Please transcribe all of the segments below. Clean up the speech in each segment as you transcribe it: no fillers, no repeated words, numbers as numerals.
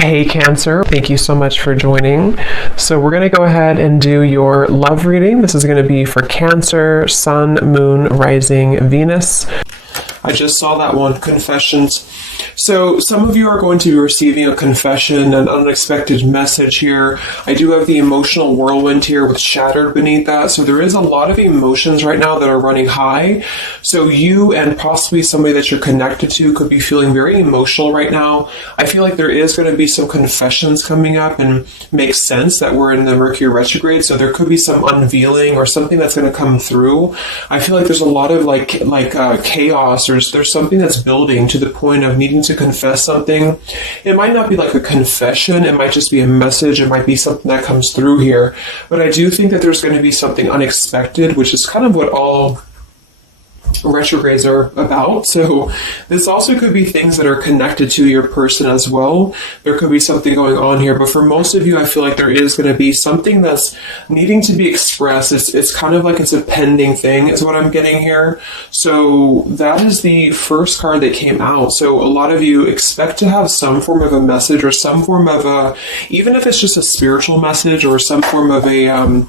Hey Cancer, thank you so much for joining. So we're going to go ahead and do your love reading. This is going to be for Cancer, Sun, Moon, Rising, Venus. I just saw that one, confessions. So some of you are going to be receiving a confession, an unexpected message here. I do have the emotional whirlwind here with shattered beneath that. So there is a lot of emotions right now that are running high. So you and possibly somebody that you're connected to could be feeling very emotional right now. I feel like there is going to be some confessions coming up, and makes sense that we're in the Mercury retrograde. So there could be some unveiling or something that's going to come through. I feel like there's a lot of chaos. There's something that's building to the point of needing to confess something. It might not be like a confession, it might just be a message, it might be something that comes through here. But I do think that there's going to be something unexpected, which is kind of what all retrogrades are about. So this also could be things that are connected to your person as well. There could be something going on here, but for most of you, I feel like there is going to be something that's needing to be expressed. It's kind of like it's a pending thing is what I'm getting here. So that is the first card that came out. So a lot of you expect to have some form of a message or some form of a, even if it's just a spiritual message or some form of a,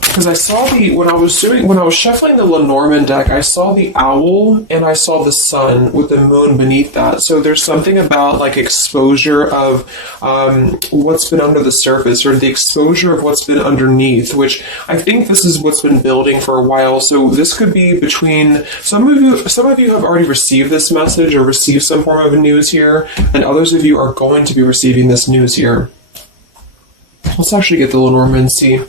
because I saw when I was shuffling the Lenormand deck, I saw the owl and I saw the sun with the moon beneath that. So there's something about like exposure of what's been under the surface, or the exposure of what's been underneath, which I think this is what's been building for a while. So this could be between some of you have already received this message or received some form of news here, and others of you are going to be receiving this news here. Let's actually get the Lenormand and see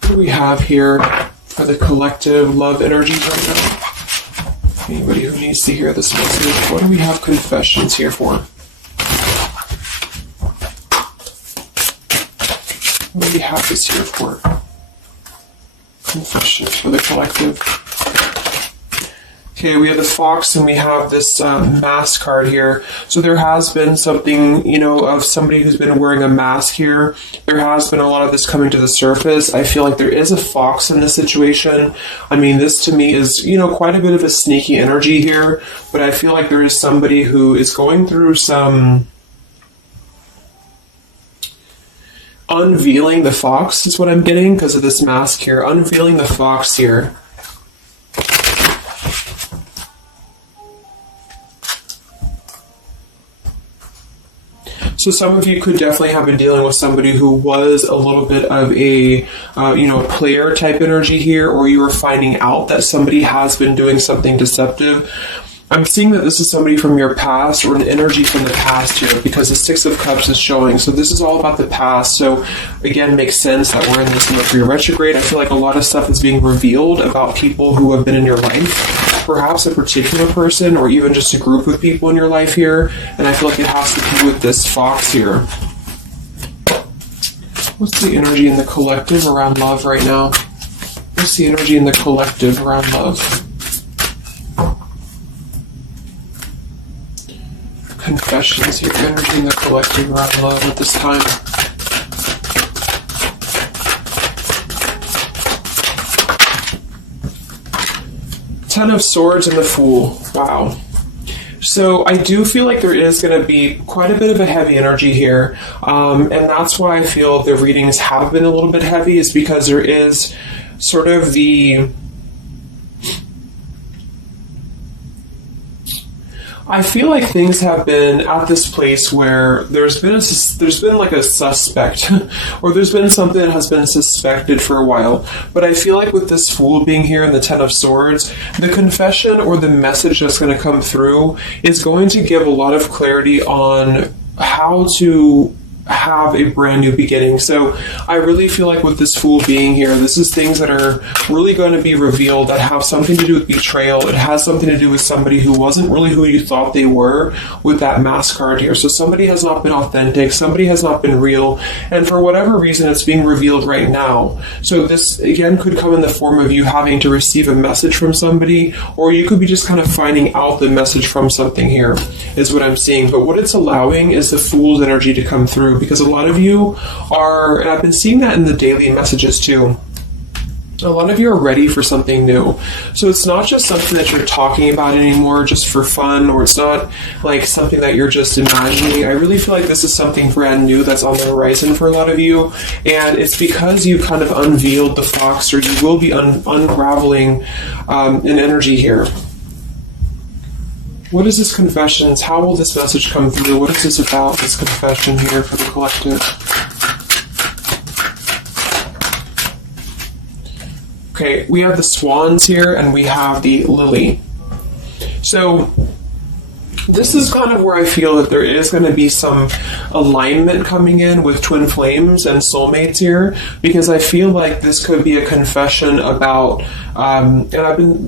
what do we have here for the collective love energy right now. Anybody who needs to hear this message, what do we have confessions here for? What do we have this here for? Confessions for the collective. Okay, we have the fox and we have this mask card here. So there has been something, of somebody who's been wearing a mask here. There has been a lot of this coming to the surface. I feel like there is a fox in this situation. I mean, this to me is, quite a bit of a sneaky energy here. But I feel like there is somebody who is going through some unveiling the fox is what I'm getting because of this mask here. Unveiling the fox here. So some of you could definitely have been dealing with somebody who was a little bit of a, player type energy here, or you were finding out that somebody has been doing something deceptive. I'm seeing that this is somebody from your past or an energy from the past here, because the Six of Cups is showing. So this is all about the past. So again, makes sense that we're in this Mercury retrograde. I feel like a lot of stuff is being revealed about people who have been in your life. Perhaps a particular person or even just a group of people in your life here. And I feel like it has to do with this fox here. What's the energy in the collective around love right now? What's the energy in the collective around love? Confessions here, energy in the collective around love at this time. Ten of Swords and the Fool. Wow. So I do feel like there is going to be quite a bit of a heavy energy here. And that's why I feel the readings have been a little bit heavy, is because there is sort of the... I feel like things have been at this place where there's been like a suspect, or there's been something that has been suspected for a while. But I feel like with this Fool being here in the Ten of Swords, the confession or the message that's going to come through is going to give a lot of clarity on how to have a brand new beginning. So I really feel like with this Fool being here, this is things that are really going to be revealed that have something to do with betrayal. It has something to do with somebody who wasn't really who you thought they were with that mask card here. So somebody has not been authentic, somebody has not been real, and for whatever reason it's being revealed right now. So this again could come in the form of you having to receive a message from somebody, or you could be just kind of finding out the message from something here, is what I'm seeing. But what it's allowing is the Fool's energy to come through, because a lot of you are, and I've been seeing that in the daily messages too, A lot of you are ready for something new. So it's not just something that you're talking about anymore just for fun, or it's not like something that you're just imagining. I really feel like this is something brand new that's on the horizon for a lot of you. And it's because you kind of unveiled the fox, or you will be unraveling an energy here. What is this confession? How will this message come through? What is this about, this confession here for the collective? Okay, we have the swans here, and we have the lily. So this is kind of where I feel that there is going to be some alignment coming in with twin flames and soulmates here, because I feel like this could be a confession about,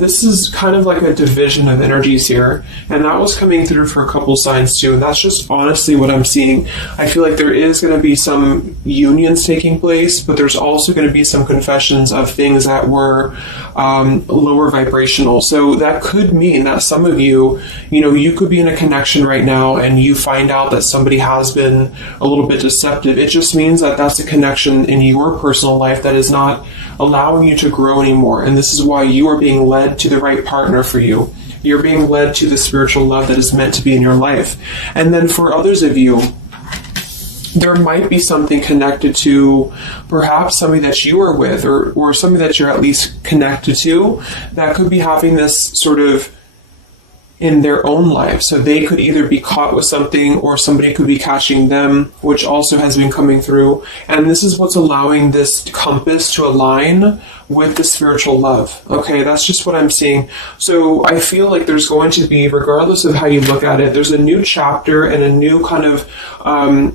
this is kind of like a division of energies here, and that was coming through for a couple signs too, and that's just honestly what I'm seeing. I feel like there is going to be some unions taking place, but there's also going to be some confessions of things that were lower vibrational. So that could mean that some of you, you could be in a connection right now and you find out that somebody has been a little bit deceptive. It just means that that's a connection in your personal life that is not allowing you to grow anymore. And this is why you are being led to the right partner for you. You're being led to the spiritual love that is meant to be in your life. And then for others of you, there might be something connected to perhaps somebody that you are with, or somebody that you're at least connected to, that could be having this sort of in their own life. So they could either be caught with something, or somebody could be catching them, which also has been coming through. And this is what's allowing this compass to align with the spiritual love. Okay, that's just what I'm seeing. So I feel like there's going to be, regardless of how you look at it, there's a new chapter and a new kind of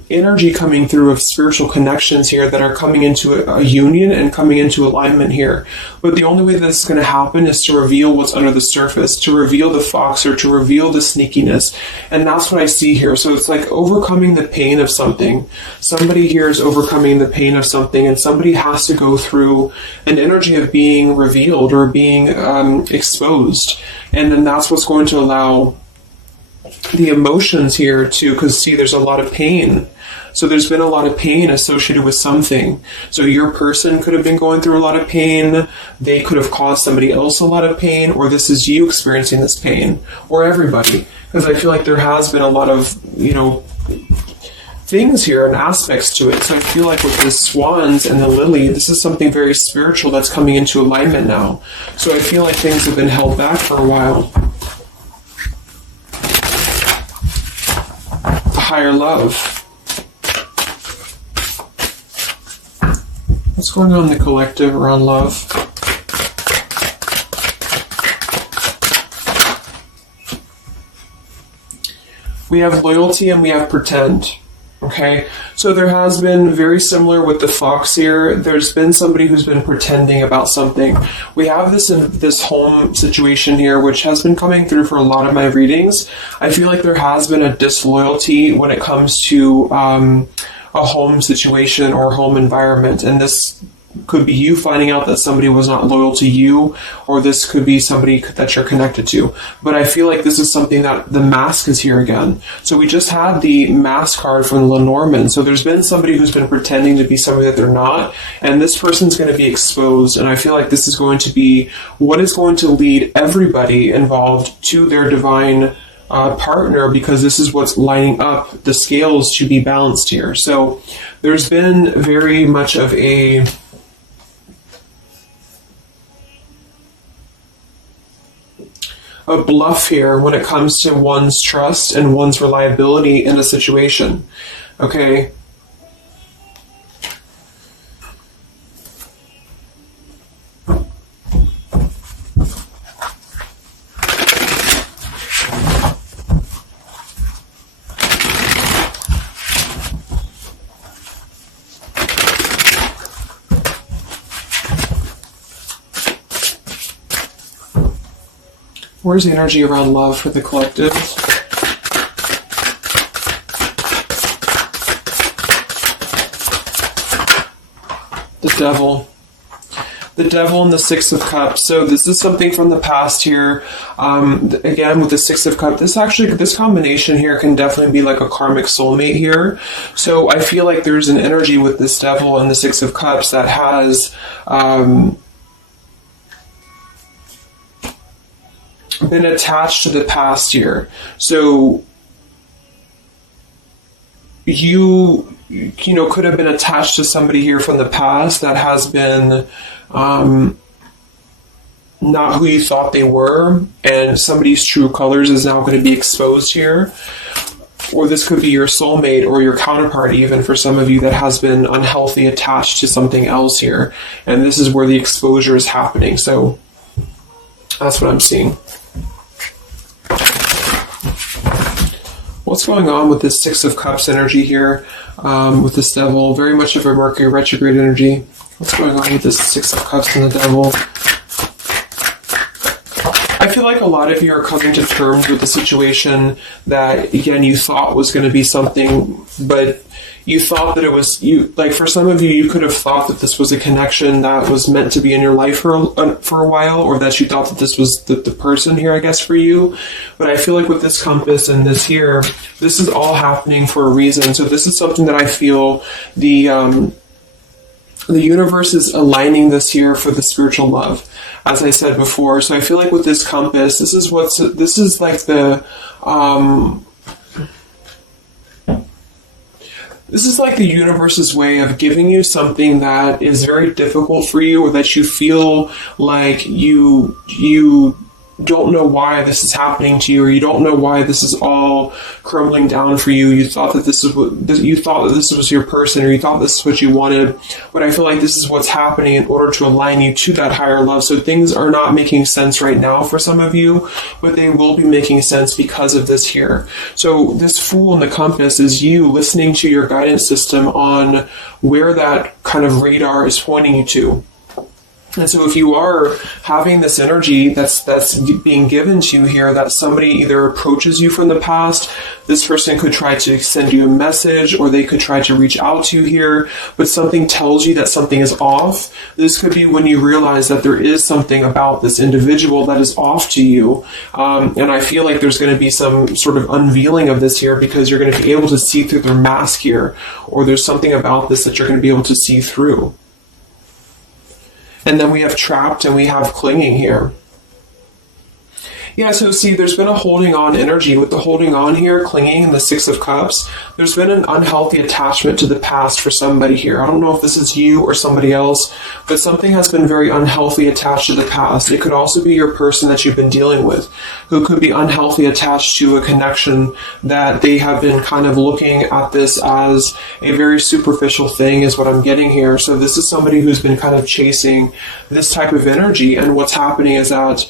energy coming through of spiritual connections here that are coming into a union and coming into alignment here. But the only way that's going to happen is to reveal what's under the surface, to reveal the fox, or to reveal the sneakiness. And that's what I see here. So it's like overcoming the pain of something. Somebody here is overcoming the pain of something, and somebody has to go through an energy of being revealed or being exposed. And then that's what's going to allow the emotions here to, because see, there's a lot of pain. So there's been a lot of pain associated with something. So your person could have been going through a lot of pain. They could have caused somebody else a lot of pain, or this is you experiencing this pain, or everybody. Because I feel like there has been a lot of, things here and aspects to it. So I feel like with the swans and the lily, this is something very spiritual that's coming into alignment now. So I feel like things have been held back for a while. Higher love. What's going on in the collective around love? We have loyalty and we have pretend. Okay, so there has been, very similar with the fox here, there's been somebody who's been pretending about something. We have this in this home situation here, which has been coming through for a lot of my readings. I feel like there has been a disloyalty when it comes to a home situation or home environment, and this could be you finding out that somebody was not loyal to you, or this could be somebody that you're connected to. But I feel like this is something that the mask is here again. So we just had the mask card from Lenormand. So there's been somebody who's been pretending to be somebody that they're not, and this person's going to be exposed. And I feel like this is going to be what is going to lead everybody involved to their divine partner, because this is what's lining up the scales to be balanced here. So there's been very much of a bluff here when it comes to one's trust and one's reliability in a situation. Okay. Where's the energy around love for the collective? The devil. The devil and the Six of Cups. So this is something from the past here. Again, with the Six of Cups, this combination here can definitely be like a karmic soulmate here. So I feel like there's an energy with this devil and the Six of Cups that has been attached to the past here. So you could have been attached to somebody here from the past that has been not who you thought they were, and somebody's true colors is now going to be exposed here. Or this could be your soulmate or your counterpart, even for some of you, that has been unhealthy attached to something else here. And this is where the exposure is happening. So that's what I'm seeing. What's going on with this Six of Cups energy here with this Devil? Very much of a Mercury retrograde energy. What's going on with this Six of Cups and the Devil? I feel like a lot of you are coming to terms with the situation that, again, you thought was going to be something, but you thought that it was, like for some of you, you could have thought that this was a connection that was meant to be in your life for a while, or that you thought that this was the person here, I guess, for you. But I feel like with this compass and this here, this is all happening for a reason. So this is something that I feel the universe is aligning this here for the spiritual love, as I said before. So I feel like with this compass, this is like the universe's way of giving you something that is very difficult for you, or that you feel like you don't know why this is happening to you, or you don't know why this is all crumbling down for you. You thought that this was your person, or you thought this is what you wanted. But I feel like this is what's happening in order to align you to that higher love. So things are not making sense right now for some of you, but they will be making sense because of this here. So this Fool in the compass is you listening to your guidance system on where that kind of radar is pointing you to. And so if you are having this energy that's being given to you here, that somebody either approaches you from the past, this person could try to send you a message, or they could try to reach out to you here, but something tells you that something is off. This could be when you realize that there is something about this individual that is off to you. And I feel like there's going to be some sort of unveiling of this here, because you're going to be able to see through their mask here, or there's something about this that you're going to be able to see through. And then we have trapped and we have clinging here. Yeah, so see, there's been a holding on energy. With the holding on here, clinging, and the Six of Cups, there's been an unhealthy attachment to the past for somebody here. I don't know if this is you or somebody else, but something has been very unhealthy attached to the past. It could also be your person that you've been dealing with, who could be unhealthy attached to a connection that they have been kind of looking at this as a very superficial thing, is what I'm getting here. So this is somebody who's been kind of chasing this type of energy, and what's happening is that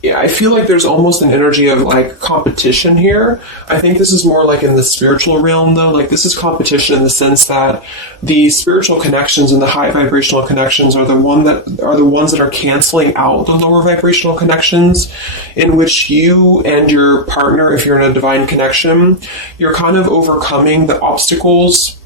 yeah, I feel like there's almost an energy of like competition here. I think this is more like in the spiritual realm, though. Like this is competition in the sense that the spiritual connections and the high vibrational connections are the ones that are canceling out the lower vibrational connections, in which you and your partner, if you're in a divine connection, you're kind of overcoming the obstacles,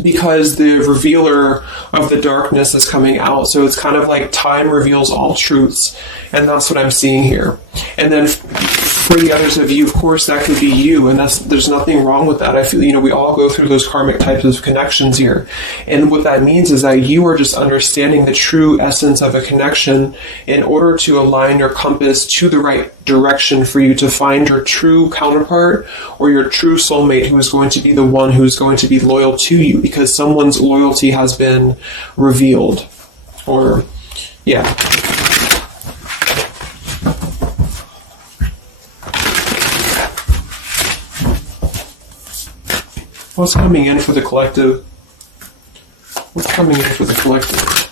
because the revealer of the darkness is coming out. So it's kind of like time reveals all truths, and that's what I'm seeing here. And then for the others of you, of course, that could be you, and there's nothing wrong with that. I feel, we all go through those karmic types of connections here. And what that means is that you are just understanding the true essence of a connection in order to align your compass to the right direction for you to find your true counterpart, or your true soulmate, who is going to be the one who's going to be loyal to you, because someone's loyalty has been revealed. Or, yeah. What's coming in for the collective? What's coming in for the collective?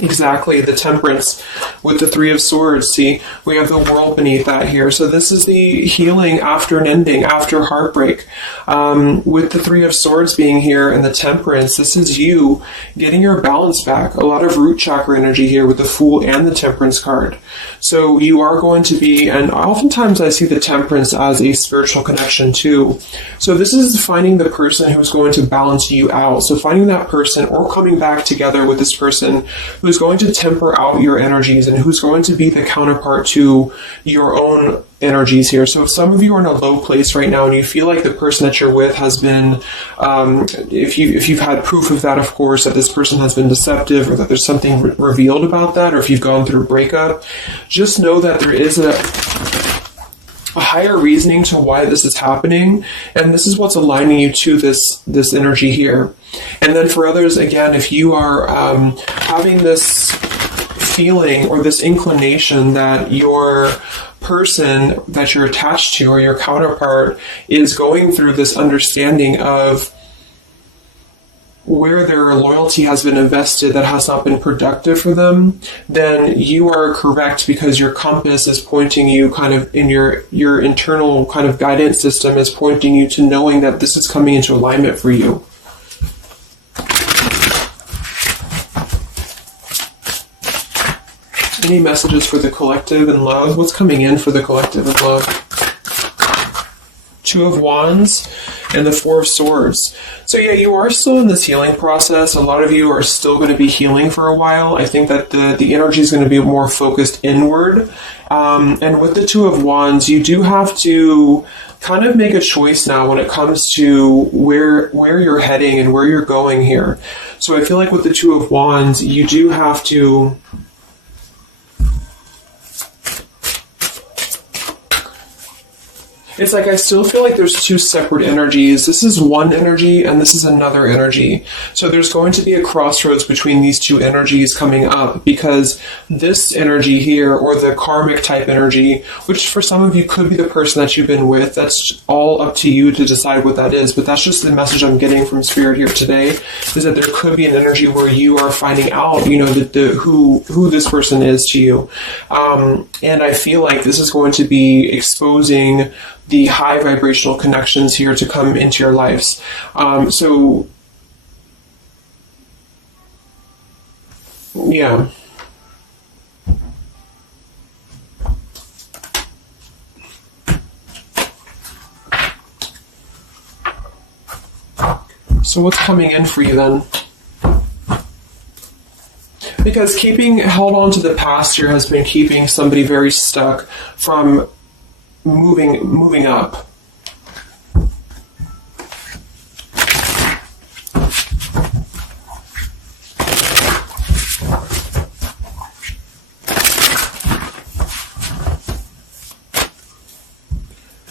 Exactly, the Temperance with the Three of Swords. See, we have the World beneath that here. So this is the healing after an ending, after heartbreak. With the Three of Swords being here and the Temperance, this is you getting your balance back. A lot of root chakra energy here with the Fool and the Temperance card. So you are going to be, and oftentimes I see the Temperance as a spiritual connection too. So this is finding the person who's going to balance you out. So finding that person, or coming back together with this person who's who's going to temper out your energies and who's going to be the counterpart to your own energies here. So if some of you are in a low place right now and you feel like the person that you're with has been, if you've had proof of that, of course, that this person has been deceptive or that there's something revealed about that, or if you've gone through a breakup, just know that there is a higher reasoning to why this is happening, and this is what's aligning you to this energy here. And then for others, again, if you are having this feeling or this inclination that your person that you're attached to or your counterpart is going through this understanding of where their loyalty has been invested that has not been productive for them, then you are correct, because your compass is pointing you kind of in your internal kind of guidance system is pointing you to knowing that this is coming into alignment for you. Any messages for the collective and love? What's coming in for the collective and love? Two of Wands and the Four of Swords. So yeah, you are still in this healing process. A lot of you are still going to be healing for a while. I think that the energy is going to be more focused inward. And with the Two of Wands, you do have to kind of make a choice now when it comes to where you're heading and where you're going here. So I feel like with the Two of Wands, you do have to it's like I still feel like there's two separate energies. This is one energy and this is another energy. So there's going to be a crossroads between these two energies coming up, because this energy here, or the karmic type energy, which for some of you could be the person that you've been with, that's all up to you to decide what that is. But that's just the message I'm getting from Spirit here today, is that there could be an energy where you are finding out, who this person is to you. And I feel like this is going to be exposing the high vibrational connections here to come into your lives. So yeah. So what's coming in for you then? Because held on to the past here has been keeping somebody very stuck from moving up.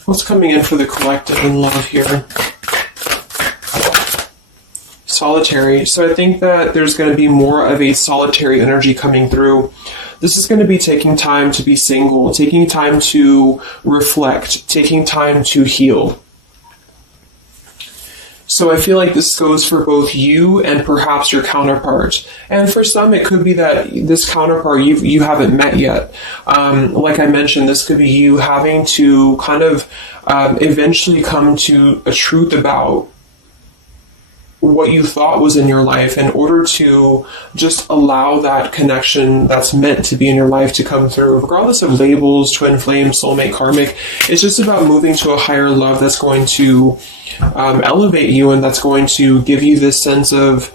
What's coming in for the collective and love here? Solitary. So I think that there's going to be more of a solitary energy coming through. This is going to be taking time to be single, taking time to reflect, taking time to heal. So I feel like this goes for both you and perhaps your counterpart. And for some, it could be that this counterpart you haven't met yet. Like I mentioned, this could be you having to kind of eventually come to a truth about what you thought was in your life in order to just allow that connection that's meant to be in your life to come through, regardless of labels, twin flame, soulmate, karmic. It's just about moving to a higher love that's going to elevate you, and that's going to give you this sense of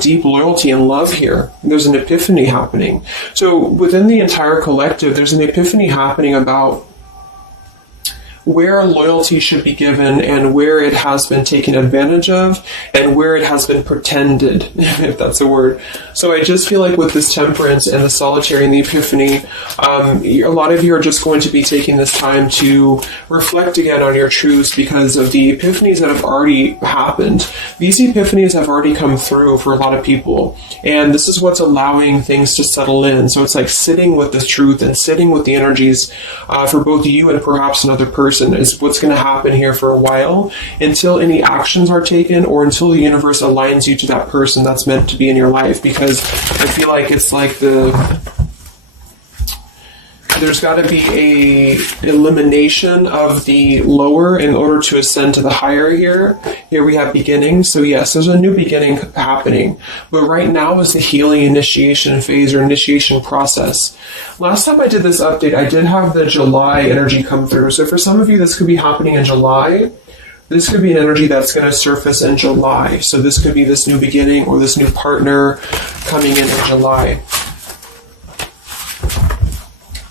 deep loyalty and love here. There's an epiphany happening. So within the entire collective, there's an epiphany happening about where loyalty should be given and where it has been taken advantage of and where it has been pretended, if that's a word. So I just feel like with this temperance and the solitary and the epiphany, a lot of you are just going to be taking this time to reflect again on your truths because of the epiphanies that have already happened. These epiphanies have already come through for a lot of people, and this is what's allowing things to settle in. So it's like sitting with the truth and sitting with the energies for both you and perhaps another person is what's going to happen here for a while, until any actions are taken or until the universe aligns you to that person that's meant to be in your life. Because I feel like it's like there's got to be a elimination of the lower in order to ascend to the higher here. Here we have beginning. So yes, there's a new beginning happening. But right now is the healing initiation phase or initiation process. Last time I did this update, I did have the July energy come through. So for some of you, this could be happening in July. This could be an energy that's going to surface in July. So this could be this new beginning or this new partner coming in July.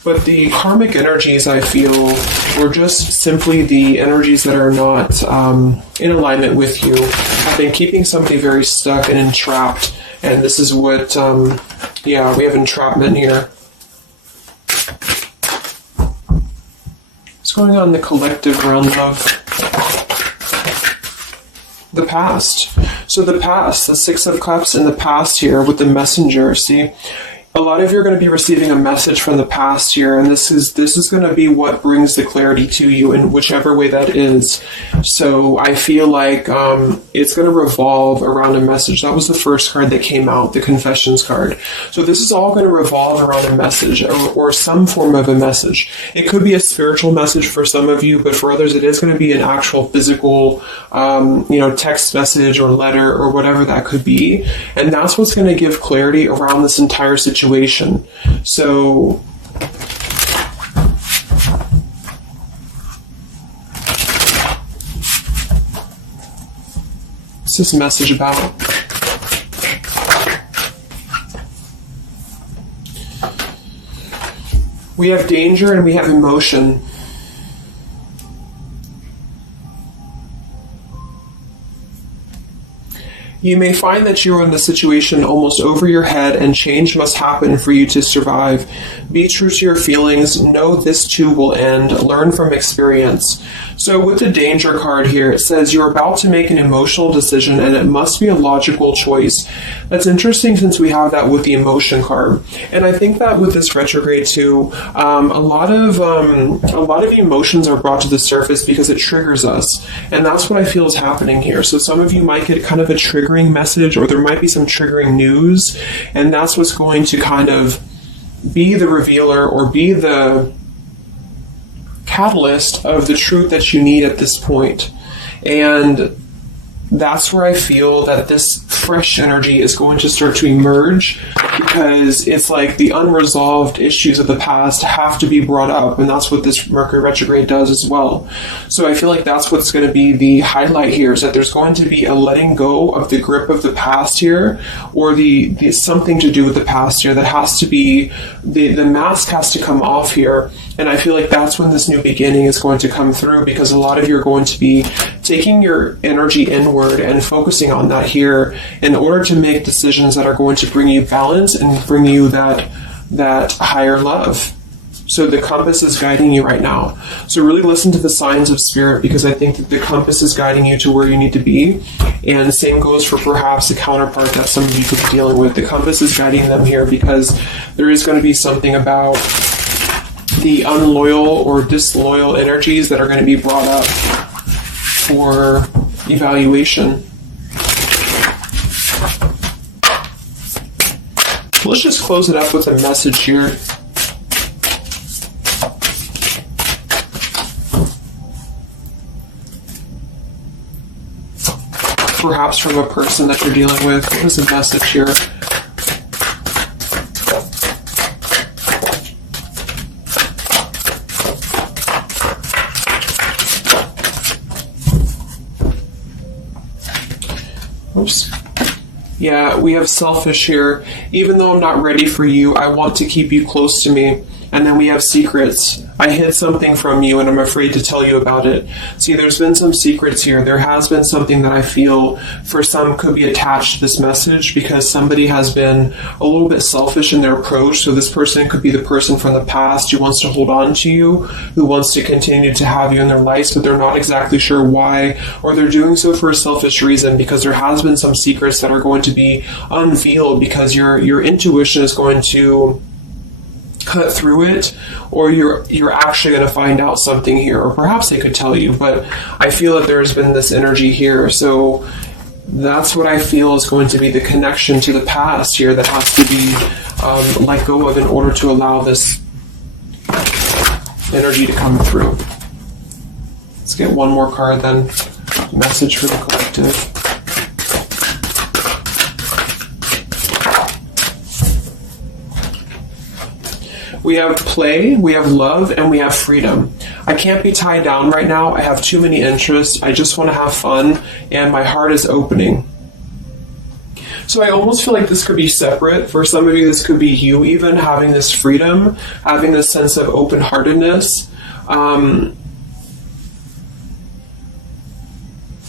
But the karmic energies, I feel, were just simply the energies that are not in alignment with you. Have been keeping somebody very stuck and entrapped. And this is what, we have entrapment here. What's going on in the collective realm of the past? So the past, the Six of Cups in the past here with the messenger, see? A lot of you are going to be receiving a message from the past here, and this is going to be what brings the clarity to you in whichever way that is. So I feel like it's going to revolve around a message. That was the first card that came out, the Confessions card. So this is all going to revolve around a message or some form of a message. It could be a spiritual message for some of you, but for others it is going to be an actual physical text message or letter or whatever that could be. And that's what's going to give clarity around this entire situation. So what's this message about? We have danger and we have emotion. You may find that you are in the situation almost over your head and change must happen for you to survive. Be true to your feelings. Know this too will end. Learn from experience. So with the danger card here, it says you're about to make an emotional decision and it must be a logical choice. That's interesting since we have that with the emotion card. And I think that with this retrograde too, a lot of emotions are brought to the surface because it triggers us. And that's what I feel is happening here. So some of you might get kind of a triggering message, or there might be some triggering news, and that's what's going to kind of be the revealer or be the catalyst of the truth that you need at this point. And that's where I feel that this fresh energy is going to start to emerge, because it's like the unresolved issues of the past have to be brought up, and that's what this Mercury retrograde does as well. So I feel like that's what's going to be the highlight here, is that there's going to be a letting go of the grip of the past here, or the something to do with the past here that has to be, the mask has to come off here. And I feel like that's when this new beginning is going to come through, because a lot of you are going to be taking your energy inward and focusing on that here in order to make decisions that are going to bring you balance and bring you that higher love. So the compass is guiding you right now. So really listen to the signs of spirit, because I think that the compass is guiding you to where you need to be. And the same goes for perhaps the counterpart that some of you could be dealing with. The compass is guiding them here because there is going to be something about the unloyal or disloyal energies that are going to be brought up for evaluation. Let's just close it up with a message here. Perhaps from a person that you're dealing with. What is the message here? Oops. Yeah, we have selfish here. Even though I'm not ready for you, I want to keep you close to me. And then we have secrets. I hid something from you and I'm afraid to tell you about it. See, there's been some secrets here. There has been something that I feel for some could be attached to this message, because somebody has been a little bit selfish in their approach. So this person could be the person from the past who wants to hold on to you, who wants to continue to have you in their lives, but they're not exactly sure why, or they're doing so for a selfish reason, because there has been some secrets that are going to be unveiled, because your intuition is going to cut through it, or you're actually going to find out something here, or perhaps they could tell you, but I feel that there's been this energy here. So that's what I feel is going to be the connection to the past here that has to be let go of in order to allow this energy to come through. Let's get one more card then. Message for the collective. We have play, we have love, and we have freedom. I can't be tied down right now. I have too many interests. I just want to have fun, and my heart is opening. So I almost feel like this could be separate. For some of you, this could be you even having this freedom, having this sense of open-heartedness.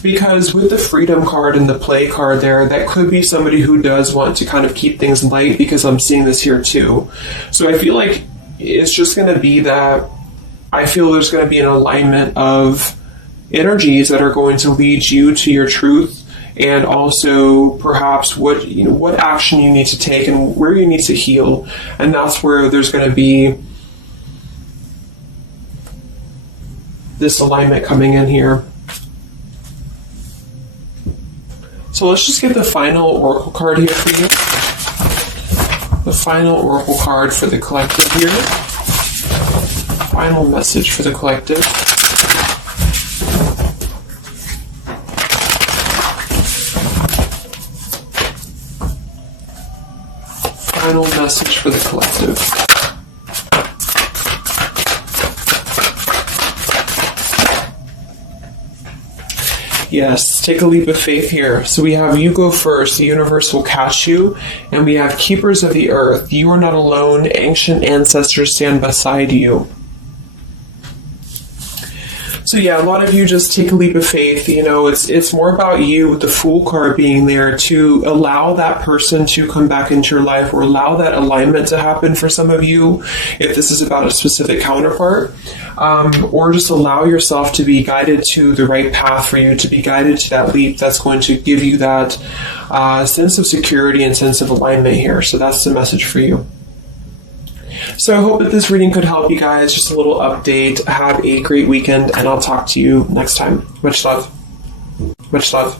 Because with the freedom card and the play card there, that could be somebody who does want to kind of keep things light, because I'm seeing this here too. So I feel like it's just going to be that I feel there's going to be an alignment of energies that are going to lead you to your truth, and also perhaps what action you need to take and where you need to heal. And that's where there's going to be this alignment coming in here. So let's just get the final oracle card here for you. The final oracle card for the collective here. Final message for the collective. Final message for the collective. Yes, take a leap of faith here. So we have you go first, the universe will catch you, and we have keepers of the earth. You are not alone, ancient ancestors stand beside you. So yeah, a lot of you just take a leap of faith. It's more about you with the Fool card being there to allow that person to come back into your life, or allow that alignment to happen for some of you, if this is about a specific counterpart, or just allow yourself to be guided to the right path for you, to be guided to that leap that's going to give you that sense of security and sense of alignment here. So that's the message for you. So I hope that this reading could help you guys. Just a little update. Have a great weekend, and I'll talk to you next time. Much love. Much love.